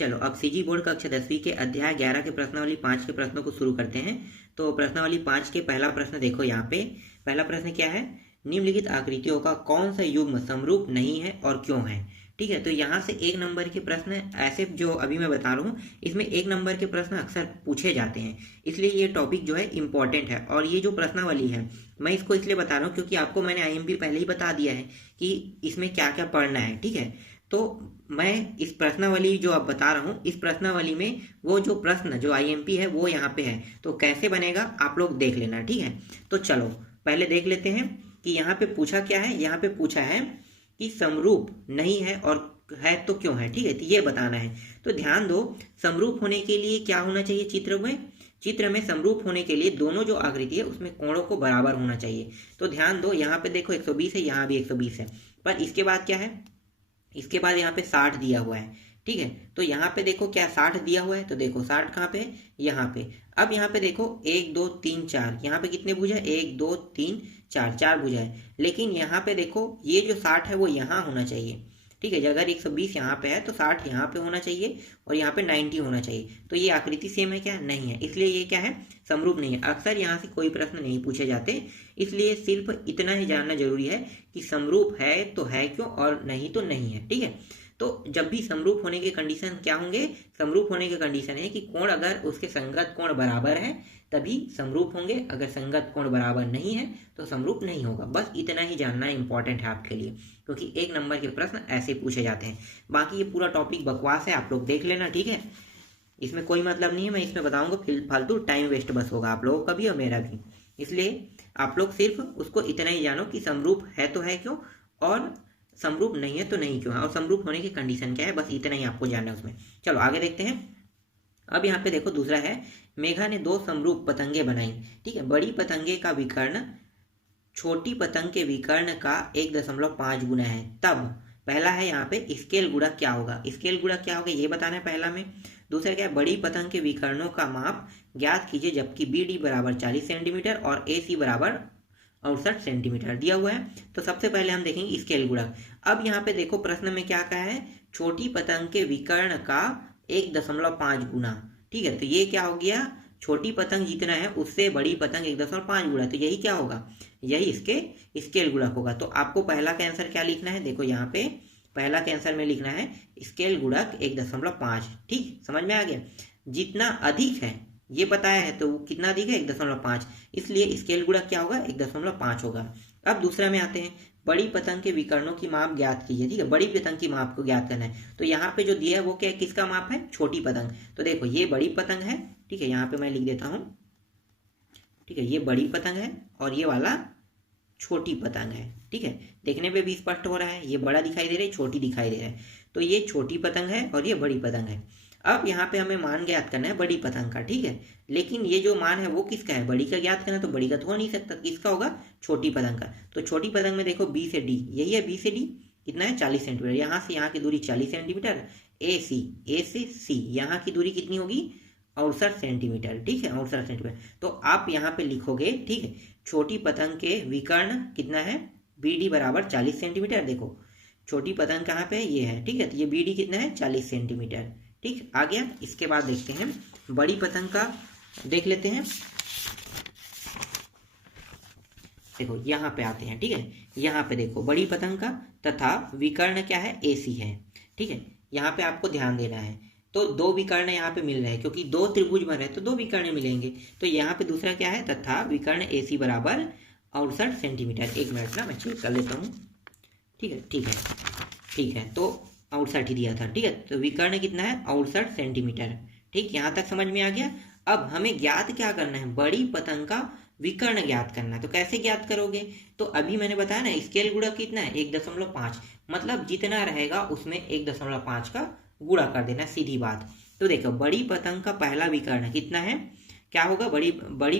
चलो अब CG board कक्षा 10वीं के अध्याय 11 के प्रश्नावली 5 के प्रश्नों को शुरू करते हैं। तो प्रश्नावली 5 के पहला प्रश्न देखो यहाँ पे। पहला प्रश्न क्या है, निम्नलिखित आकृतियों का कौन सा युग्म समरूप नहीं है और क्यों है। ठीक है, तो यहाँ से 1 नंबर के प्रश्न ऐसे जो अभी मैं बता रहा हूँ, इसमें 1 नंबर के प्रश्न अक्सर पूछे जाते हैं, इसलिए ये टॉपिक जो है इम्पॉर्टेंट है। और ये जो प्रश्नावली है मैं इसको इसलिए बता रहा हूँ क्योंकि आपको मैंने आईएमपी पहले ही बता दिया है कि इसमें क्या क्या पढ़ना है। ठीक है, तो मैं इस प्रश्नावली जो अब बता रहा हूँ, इस प्रश्नावली में वो जो प्रश्न जो आईएमपी है वो यहाँ पे है, तो कैसे बनेगा आप लोग देख लेना। ठीक है, तो चलो पहले देख लेते हैं कि यहाँ पे पूछा क्या है। यहाँ पे पूछा है कि समरूप नहीं है और है तो क्यों है। ठीक है, तो ये बताना है। तो ध्यान दो, समरूप होने के लिए क्या होना चाहिए चित्र में समरूप होने के लिए दोनों जो आकृति है उसमें कोणों को बराबर होना चाहिए। तो ध्यान दो, यहाँ पे देखो 120 है, यहाँ भी 120 है, पर इसके बाद क्या है, इसके बाद यहाँ पे 60 दिया हुआ है। ठीक है, तो यहाँ पे देखो क्या 60 दिया हुआ है, तो देखो 60 कहाँ पे है, यहाँ पे। अब यहाँ पे देखो 1 2 3 4, यहाँ पे कितने भुजा है, 1 2 3 4, 4 भुजा है। लेकिन यहाँ पे देखो ये जो 60 है वो यहाँ होना चाहिए। ठीक है, अगर 120 यहाँ पे है तो 60 यहाँ पे होना चाहिए और यहाँ पे 90 होना चाहिए। तो ये आकृति सेम है क्या, नहीं है, इसलिए ये क्या है, समरूप नहीं है। अक्सर यहाँ से कोई प्रश्न नहीं पूछे जाते, इसलिए सिर्फ इतना ही जानना जरूरी है कि समरूप है तो है क्यों और नहीं तो नहीं है। ठीक है, तो जब भी समरूप होने के कंडीशन क्या होंगे, समरूप होने के कंडीशन है कि कोण अगर उसके संगत कोण बराबर है तभी समरूप होंगे, अगर संगत कोण बराबर नहीं है तो समरूप नहीं होगा। बस इतना ही जानना इंपॉर्टेंट है आपके लिए, क्योंकि 1 नंबर के प्रश्न ऐसे पूछे जाते हैं। बाकी ये पूरा टॉपिक बकवास है, आप लोग देख लेना। ठीक है, इसमें कोई मतलब नहीं है, मैं इसमें बताऊंगा फालतू टाइम वेस्ट बस होगा आप लोगों का भी और मेरा भी। इसलिए आप लोग सिर्फ उसको इतना ही जानो कि समरूप है तो है क्यों और समरूप नहीं है तो नहीं क्यों है, और समरूप होने की कंडीशन क्या है, बस इतना ही आपको जानना है उसमें। चलो आगे देखते हैं। अब यहाँ पे देखो दूसरा है, मेघा ने 2 समरूप पतंगे बनाई। ठीक है, बड़ी पतंगे का विकर्ण छोटी पतंग के विकर्ण का 1.5 गुना है, तब पहला है यहाँ पे स्केल गुणा क्या होगा। स्केल गुणा क्या होगा ये बताना है पहला में। दूसरा क्या है, बड़ी पतंग के विकर्णों का माप ज्ञात कीजिए जबकि BD बराबर 40 सेंटीमीटर और AC बराबर 68 सेंटीमीटर दिया हुआ है। तो सबसे पहले हम देखेंगे स्केल गुणक। अब यहाँ पे देखो प्रश्न में क्या कहा है, छोटी पतंग के विकर्ण का 1.5 गुना। ठीक है, तो ये क्या हो गया, छोटी पतंग जितना है उससे बड़ी पतंग 1.5 गुना, तो यही क्या होगा, यही इसके स्केल गुणक होगा। तो आपको पहला का आंसर क्या लिखना है, देखो यहाँ पे पहला के आंसर में लिखना है स्केल गुणक 1.5। ठीक, समझ में आ गया। जितना अधिक है ये बताया है तो वो कितना अधिक है, 1.5, इसलिए स्केल गुणक क्या होगा, 1.5 होगा। अब दूसरा में आते हैं, बड़ी पतंग के विकर्णों की माप ज्ञात कीजिए। ठीक है, बड़ी पतंग की माप को ज्ञात करना है। तो यहाँ पे जो दिया है वो क्या, किसका माप है, छोटी पतंग। तो देखो ये बड़ी पतंग है। ठीक है, यहाँ पे मैं लिख देता हूँ। ठीक है, ये बड़ी पतंग है और ये वाला छोटी पतंग है। ठीक है, देखने पे भी स्पष्ट हो रहा है, ये बड़ा दिखाई दे रहा है, छोटी दिखाई दे रहा है। तो ये छोटी पतंग है और ये बड़ी पतंग है। अब यहाँ पे हमें मान ज्ञात करना है बड़ी पतंग का। ठीक है, लेकिन ये जो मान है वो किसका है, बड़ी का ज्ञात करना, तो बड़ी का तो हो नहीं सकता, किसका होगा, छोटी पतंग का। तो छोटी पतंग में देखो B से D, यही है B से D कितना है, 40 सेंटीमीटर। यहाँ से यहाँ की दूरी 40 सेंटीमीटर। A से C यहाँ की दूरी कितनी होगी, 68 सेंटीमीटर। ठीक है, 68 सेंटीमीटर। तो आप यहाँ पे लिखोगे, ठीक है, छोटी पतंग के विकर्ण कितना है, BD बराबर 40 सेंटीमीटर। देखो छोटी पतंग कहाँ पे है, ये है। ठीक है, तो ये BD कितना है, 40 सेंटीमीटर। ठीक, आ गया। इसके बाद देखते हैं बड़ी पतंग का, देख लेते हैं। देखो यहाँ पे आते हैं। ठीक है, यहाँ पे देखो बड़ी पतंग का तथा विकर्ण क्या है, AC है। ठीक है, यहाँ पे आपको ध्यान देना है। तो 2 विकर्ण यहाँ पे मिल रहे हैं, क्योंकि 2 त्रिभुज बन रहे हैं तो 2 विकर्ण मिलेंगे। तो यहाँ पे दूसरा क्या है, तथा विकर्ण AC बराबर 68 सेंटीमीटर। 1 मिनट ना मैं चेक कर लेता हूँ। ठीक है, ठीक है, ठीक है, तो 68 ही दिया था। ठीक है, तो विकर्ण कितना है, 68 सेंटीमीटर। ठीक, यहाँ तक समझ में आ गया। अब हमें ज्ञात क्या करना है, बड़ी पतंग का विकर्ण ज्ञात करना है। तो कैसे ज्ञात करोगे, तो अभी मैंने बताया ना स्केल गुणा कितना है, 1.5, मतलब जितना रहेगा उसमें 1.5 का गुणा कर देना, सीधी बात। तो देखो बड़ी पतंग का पहला विकर्ण कितना है, क्या होगा, बड़ी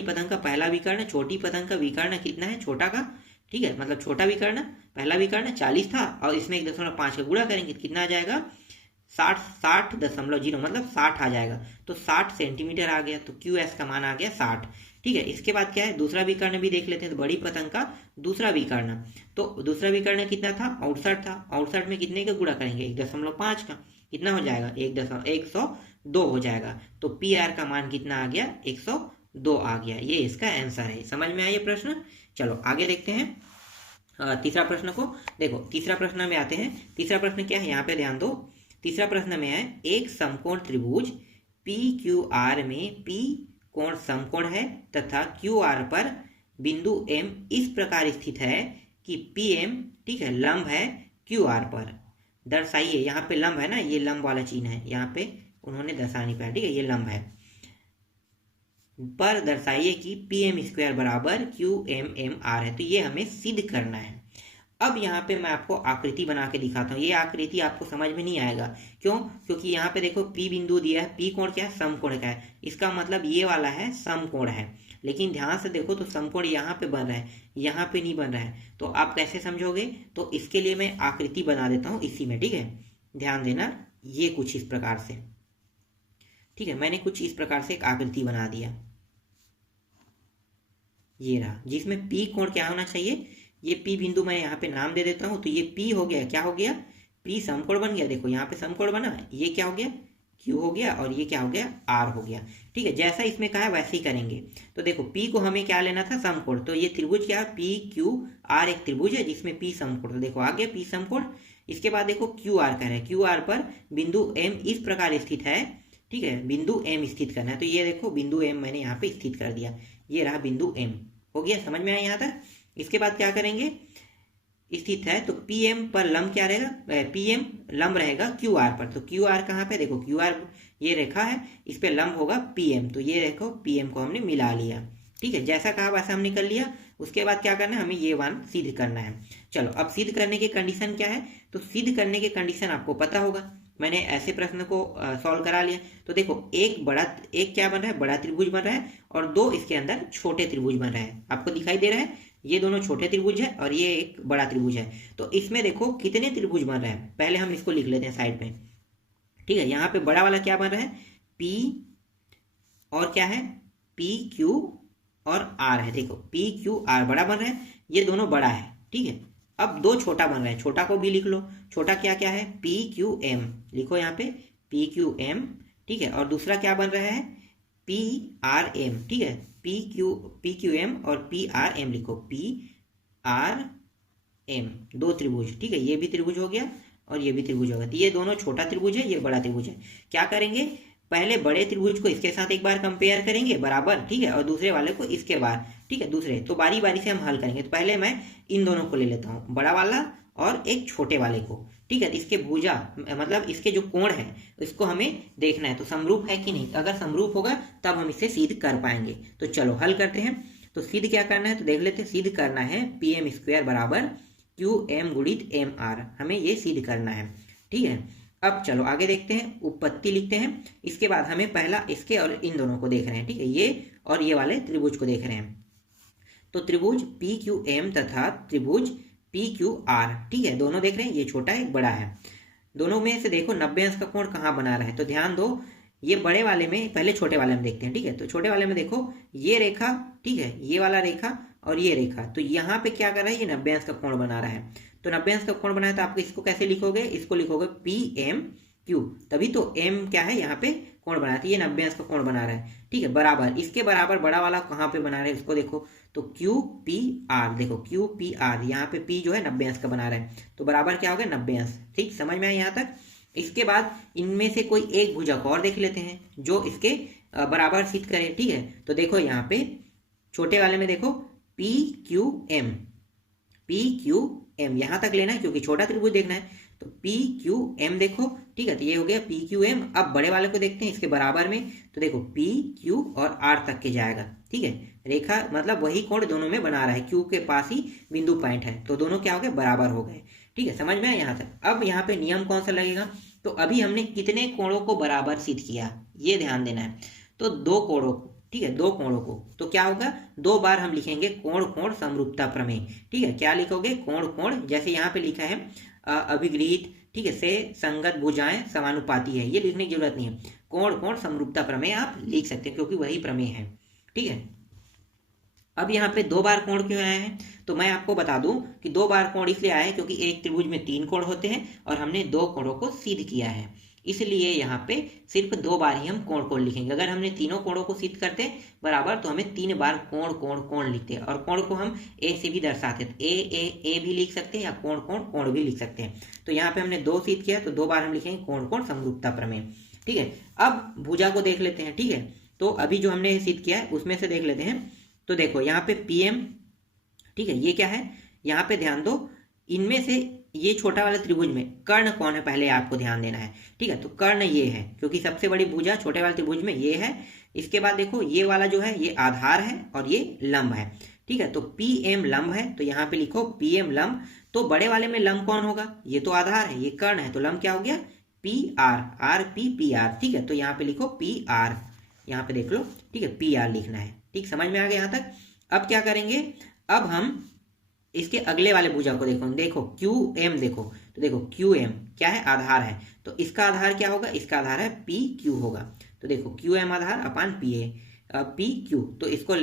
पतंग का पहला विकर्ण छोटी पतंग का विकर्ण कितना है, छोटा का। ठीक है, मतलब छोटा विकर्ण, पहला विकर्ण 40 था और इसमें 1.5 का गुणा करेंगे कितना आ जाएगा, 60.0, मतलब 60 आ जाएगा। तो 60 सेंटीमीटर आ गया, तो QS का मान आ गया 60। ठीक है, इसके बाद क्या है, दूसरा विकर्ण भी देख लेते हैं। तो बड़ी पतंग का दूसरा विकर्ण, तो दूसरा विकर्ण कितना था, 68 था। 68 में कितने का गुणा करेंगे, 1.5 का। कितना हो जाएगा 102 हो जाएगा। तो पी आर का मान कितना आ गया 102 आ गया। ये इसका आंसर है। समझ में आया ये प्रश्न। चलो आगे देखते हैं तीसरा प्रश्न को। देखो तीसरा प्रश्न में आते हैं। तीसरा प्रश्न क्या है यहाँ पे ध्यान दो। तीसरा प्रश्न में है एक समकोण त्रिभुज पी क्यू आर में पी कोण समकोण है तथा क्यू आर पर बिंदु एम इस प्रकार स्थित है कि पी एम ठीक है लंब है क्यू आर पर। दर्शाइए, यहाँ पे लंब है ना, ये लंब वाला चिन्ह है, यहाँ पे उन्होंने दर्शा नहीं पाया, ठीक है, ये लंब है। पर दर्शाइए कि पी एम स्क्वायर बराबर क्यू एम एम आर है। तो ये हमें सिद्ध करना है। अब यहाँ पे मैं आपको आकृति बना के दिखाता हूँ। ये आकृति आपको समझ में नहीं आएगा, क्यों? क्योंकि यहाँ पे देखो पी बिंदु दिया है, पी कोण क्या है, समकोण का है। इसका मतलब ये वाला है समकोण है। लेकिन ध्यान से देखो तो समकोण यहाँ पे बन रहा है, यहाँ पे नहीं बन रहा है। तो आप कैसे समझोगे? तो इसके लिए मैं आकृति बना देता हूँ इसी में, ठीक है, ध्यान देना। ये कुछ इस प्रकार से, ठीक है, मैंने कुछ इस प्रकार से एक आकृति बना दिया। ये रहा, जिसमें पी कोण क्या होना चाहिए, ये पी बिंदु मैं यहाँ पे नाम दे देता हूँ। तो ये पी हो गया, क्या हो गया, पी समकोण बन गया। देखो यहाँ पे समकोण बना, ये क्या हो गया, क्यू हो गया, और ये क्या हो गया, आर हो गया। ठीक है, जैसा इसमें कहा है वैसे ही करेंगे। तो देखो पी को हमें क्या लेना था, समकोण। तो ये त्रिभुज क्या है, पी क्यू आर एक त्रिभुज है जिसमें पी समकोण। तो देखो आ गया पी समकोण। इसके बाद देखो क्यू आर कह रहे हैं, क्यू आर पर बिंदु एम इस प्रकार स्थित है, ठीक है, बिंदु एम स्थित करना है। तो ये देखो बिंदु एम मैंने यहाँ पे स्थित कर दिया, ये रहा बिंदु एम। हो गया, समझ में आया यहाँ तक? इसके बाद क्या करेंगे, स्थित है तो पी एम पर लंब क्या रहेगा, पी एम लंब रहेगा क्यू आर पर। तो क्यू आर कहाँ पे, देखो क्यू आर ये रेखा है, इस पे लंब होगा पी एम। तो ये देखो पी एम को हमने मिला लिया, ठीक है, जैसा कहा वैसा हमने कर लिया। उसके बाद क्या करना है, हमें ये वन सिद्ध करना है। चलो अब सिद्ध करने की कंडीशन क्या है, तो सिद्ध करने की कंडीशन आपको पता होगा। मैंने ऐसे प्रश्न को सॉल्व करा लिया। तो देखो एक क्या बन रहा है, बड़ा त्रिभुज बन रहा है, और दो इसके अंदर छोटे त्रिभुज बन रहे हैं। आपको दिखाई दे रहा है, ये दोनों छोटे त्रिभुज है और ये एक बड़ा त्रिभुज है। तो इसमें देखो कितने त्रिभुज बन रहे हैं, पहले हम इसको लिख लेते हैं साइड में, ठीक है। यहाँ पे बड़ा वाला क्या बन रहा है, पी और क्या है, पी क्यू और आर है। देखो पी क्यू आर बड़ा बन रहा है, ये दोनों बड़ा है, ठीक है। अब दो छोटा बन रहा है, छोटा को भी लिख लो। छोटा क्या क्या है, पी क्यू एम लिखो यहाँ पे, पी क्यू एम, ठीक है। और दूसरा क्या बन रहा है, पी आर एम, ठीक है, पी क्यू एम और पी आर एम लिखो, पी आर एम, दो त्रिभुज, ठीक है। ये भी त्रिभुज हो गया और ये भी त्रिभुज हो गया। तो ये दोनों छोटा त्रिभुज है, ये बड़ा त्रिभुज है। क्या करेंगे, पहले बड़े त्रिभुज को इसके साथ एक बार कंपेयर करेंगे बराबर, ठीक है, और दूसरे वाले को इसके बाद, ठीक है, दूसरे। तो बारी बारी से हम हल करेंगे। तो पहले मैं इन दोनों को ले लेता हूँ, बड़ा वाला और एक छोटे वाले को, ठीक है। इसके भुजा मतलब इसके जो कोण है इसको हमें देखना है, तो समरूप है कि नहीं। अगर समरूप होगा तब हम इसे सिद्ध कर पाएंगे। तो चलो हल करते हैं। तो सिद्ध क्या करना है, तो देख लेते हैं। सिद्ध करना है पी एम स्क्वायर बराबर क्यू एम गुणित एम आर, हमें ये सिद्ध करना है, ठीक है। अब चलो आगे देखते हैं, उत्पत्ति लिखते हैं। इसके बाद हमें पहला इसके और इन दोनों को देख रहे हैं, ठीक है, ये और ये वाले त्रिभुज को देख रहे हैं। तो त्रिभुज पी क्यू एम तथा त्रिभुज पी क्यू आर, ठीक है, दोनों देख रहे हैं, ये छोटा है एक बड़ा है। दोनों में से देखो 90 अंश का कोण कहाँ बना रहा है, तो ध्यान दो। ये बड़े वाले में, पहले छोटे वाले में देखते हैं, ठीक है। तो छोटे वाले में देखो ये रेखा, ठीक है, ये वाला रेखा और ये रेखा, तो यहाँ पे क्या कर रहा है, ये 90 अंश का कोण बना रहा है। तो 90 अंश का कोण बनाया तो आप इसको कैसे लिखोगे, इसको लिखोगे पी एम क्यू, तभी तो एम क्या है यहाँ पे कोण बनाया, तो ये 90 अंश का कोण बना रहा है, ठीक है, बराबर। इसके बराबर बड़ा वाला कहाँ पे बना रहा है, इसको देखो, तो क्यू पी आर, देखो क्यू पी आर, यहाँ पे पी जो है 90 अंश का बना रहा है, तो बराबर क्या हो गया 90 अंश, ठीक, समझ में आया यहाँ तक। इसके बाद इनमें से कोई एक भुजक और देख लेते हैं जो इसके बराबर सिद्ध करे, ठीक है। तो देखो यहाँ पे छोटे वाले में देखो P Q M, P Q M यहाँ तक लेना है क्योंकि छोटा त्रिभुज देखना है। तो पी क्यू एम देखो, ठीक है, तो ये हो गया पी क्यू एम। अब बड़े वाले को देखते हैं इसके बराबर में, तो देखो पी क्यू और आर तक के जाएगा, ठीक है। रेखा मतलब वही कोण दोनों में बना रहा है, क्यू के पास ही बिंदु पॉइंट है, तो दोनों क्या हो गए, बराबर हो गए, ठीक है, समझ में आया यहाँ तक। अब यहाँ पे नियम कौन सा लगेगा, तो अभी हमने कितने कोणों को बराबर सिद्ध किया, ये ध्यान देना है। तो दो कोणों को, ठीक है, दो कोणों को, तो क्या होगा, दो बार हम लिखेंगे कोण कोण समरूपता प्रमेय, ठीक है। क्या लिखोगे, कोण कोण, जैसे यहाँ पे लिखा है अभिगृहित, ठीक है, से संगत भुजाएं समानुपाती है, ये लिखने की जरूरत नहीं है। कोण कोण समरूपता प्रमेय आप लिख सकते हैं क्योंकि वही प्रमेय है, ठीक है। अब यहाँ पे दो बार कोण क्यों आया है, तो मैं आपको बता दूं कि दो बार कोण इसलिए आया है क्योंकि एक त्रिभुज में 3 कोण होते हैं और हमने 2 कोणों को सिद्ध किया है। इसलिए यहाँ पे सिर्फ 2 बार ही हम कोण कोण लिखेंगे। अगर हमने तीनों कोणों को सिद्ध करते बराबर तो हमें 3 बार कोण कोण कोण लिखते हैं। और कोण को हम ए से भी दर्शाते हैं, ए भी लिख सकते हैं या कोण कोण कोण भी लिख सकते हैं। तो यहाँ पे हमने 2 सिद्ध किया तो 2 बार हम लिखेंगे कोण कोण समरूपता प्रमेय। ठीक है, अब भुजा को देख लेते हैं। ठीक है, तो अभी जो हमने सिद्ध किया है उसमें से देख लेते हैं। तो देखो यहाँ पे PM, ठीक है, ये क्या है, यहाँ पे ध्यान दो, इनमें से ये छोटा वाला त्रिभुज में कर्ण कौन है पहले आपको ध्यान देना है। ठीक है, तो कर्ण ये है, क्योंकि सबसे बड़ी भुजा छोटे वाले त्रिभुज में ये है। इसके बाद देखो ये वाला जो है ये आधार है और ये लंब है। ठीक है, तो PM लंब है, तो यहाँ पे लिखो PM लंब। तो बड़े वाले में लंब कौन होगा, ये तो आधार है, ये कर्ण है, तो लंब क्या हो गया PR, RP PR। ठीक है, तो यहाँ पे लिखो PR, यहाँ पे देख लो। ठीक है, PR लिखना है। ठीक, समझ में आ गया यहाँ तक। अब क्या करेंगे, अब हम इसके अगले वाले भुजा को देखो QM, देखो तो देखो QM क्या है, आधार है, तो इसका आधार क्या होगा, इसका आधार है PQ होगा। तो देखो QM आधार अपान PQ, तो इसको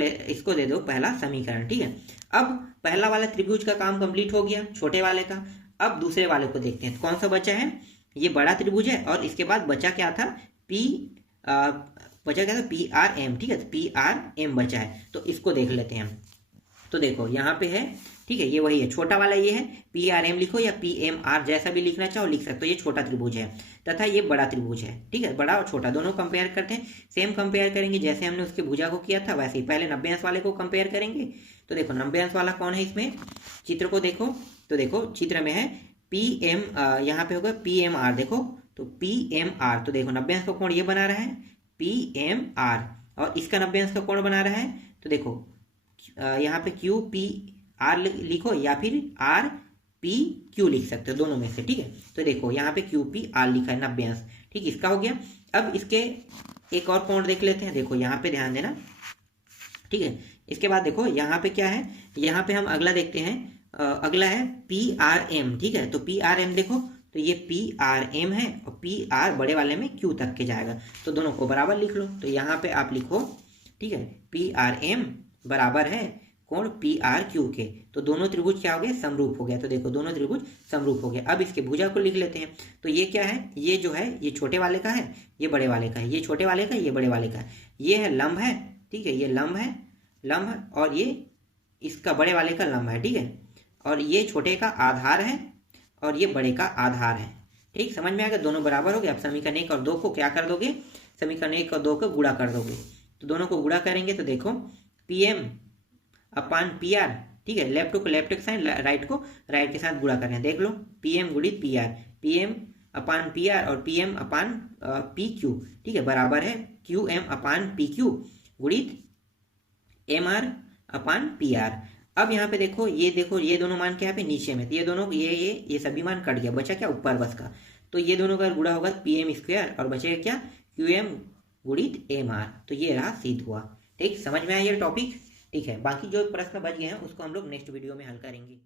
दे दो पहला समीकरण। ठीक है, अब पहला वाला त्रिभुज का काम कंप्लीट हो गया छोटे वाले का। अब दूसरे वाले को देखते हैं, कौन सा बचा है, ये बड़ा त्रिभुज है और इसके बाद बचा क्या था, PRM। ठीक है, तो PRM बचा है, तो इसको देख लेते हैं। तो देखो यहाँ पे है, ठीक है, ये वही है, छोटा वाला ये है, PRM लिखो या PMR जैसा भी लिखना चाहो लिख सकते हो। ये छोटा त्रिभुज है तथा ये बड़ा त्रिभुज है। ठीक है, बड़ा और छोटा दोनों कंपेयर करते हैं, सेम कंपेयर करेंगे जैसे हमने उसके भुजा को किया था वैसे ही। पहले 90 अंश वाले को कंपेयर करेंगे। तो देखो 90 अंश वाला कौन है, इसमें चित्र को देखो, तो देखो चित्र में है PM, यहाँ पे होगा PMR, देखो तो PMR, तो देखो 90 अंश का कोण ये बना रहा है PMR, और इसका 90 अंश का कोण बना रहा है, तो देखो यहाँ पे QPR लिखो या फिर RPQ लिख सकते हो, दोनों में से। ठीक है, तो देखो यहाँ पे QPR लिखा है 90 अंश। ठीक, इसका हो गया। अब इसके एक और कोण देख लेते हैं, देखो यहाँ पे ध्यान देना। ठीक है, इसके बाद देखो यहाँ पे क्या है, यहाँ पे हम अगला देखते हैं, अगला है PRM। ठीक है, तो PRM देखो, तो ये PRM है और PR बड़े वाले में Q तक के जाएगा, तो दोनों को बराबर लिख लो। तो यहाँ पे आप लिखो, ठीक है, PRM बराबर है कोण PRQ के, तो दोनों त्रिभुज क्या हो गए, समरूप हो गया। तो देखो दोनों त्रिभुज समरूप हो गया। अब इसके भुजा को लिख लेते हैं। तो ये क्या है, ये जो है ये छोटे वाले का है, ये बड़े वाले का है, ये छोटे वाले का, ये बड़े वाले का है, ये है लंब है। ठीक है, ये लंब है, और ये इसका बड़े वाले का लंब है। ठीक है, और ये छोटे का आधार है और ये बड़े का आधार है। ठीक, समझ में आ गया, दोनों बराबर हो गए। अब समीकरण 1 और 2 को क्या कर दोगे, समीकरण 1 और 2 को गुणा कर दोगे। तो दोनों को गुणा करेंगे तो देखो PM अपान PR। ठीक है, लेफ्ट को लेफ्ट के साथ, राइट को राइट के साथ गुणा कर रहे हैं। देख लो PM गुणित PR, PM अपान PR और PM अपान PQ। ठीक है, बराबर है QM अपान PQ गुणित MR अपान PR। अब यहाँ पे देखो ये दोनों मान क्या पे नीचे में, तो ये दोनों ये सभी मान कट गया, बचा क्या ऊपर बस का। तो ये दोनों का गुणा होगा PM² और बचेगा क्या QM गुणित MR। तो ये रहा सिद्ध हुआ। ठीक, समझ में आया ये टॉपिक। ठीक है, बाकी जो प्रश्न बच गए हैं उसको हम लोग नेक्स्ट वीडियो में हल करेंगे।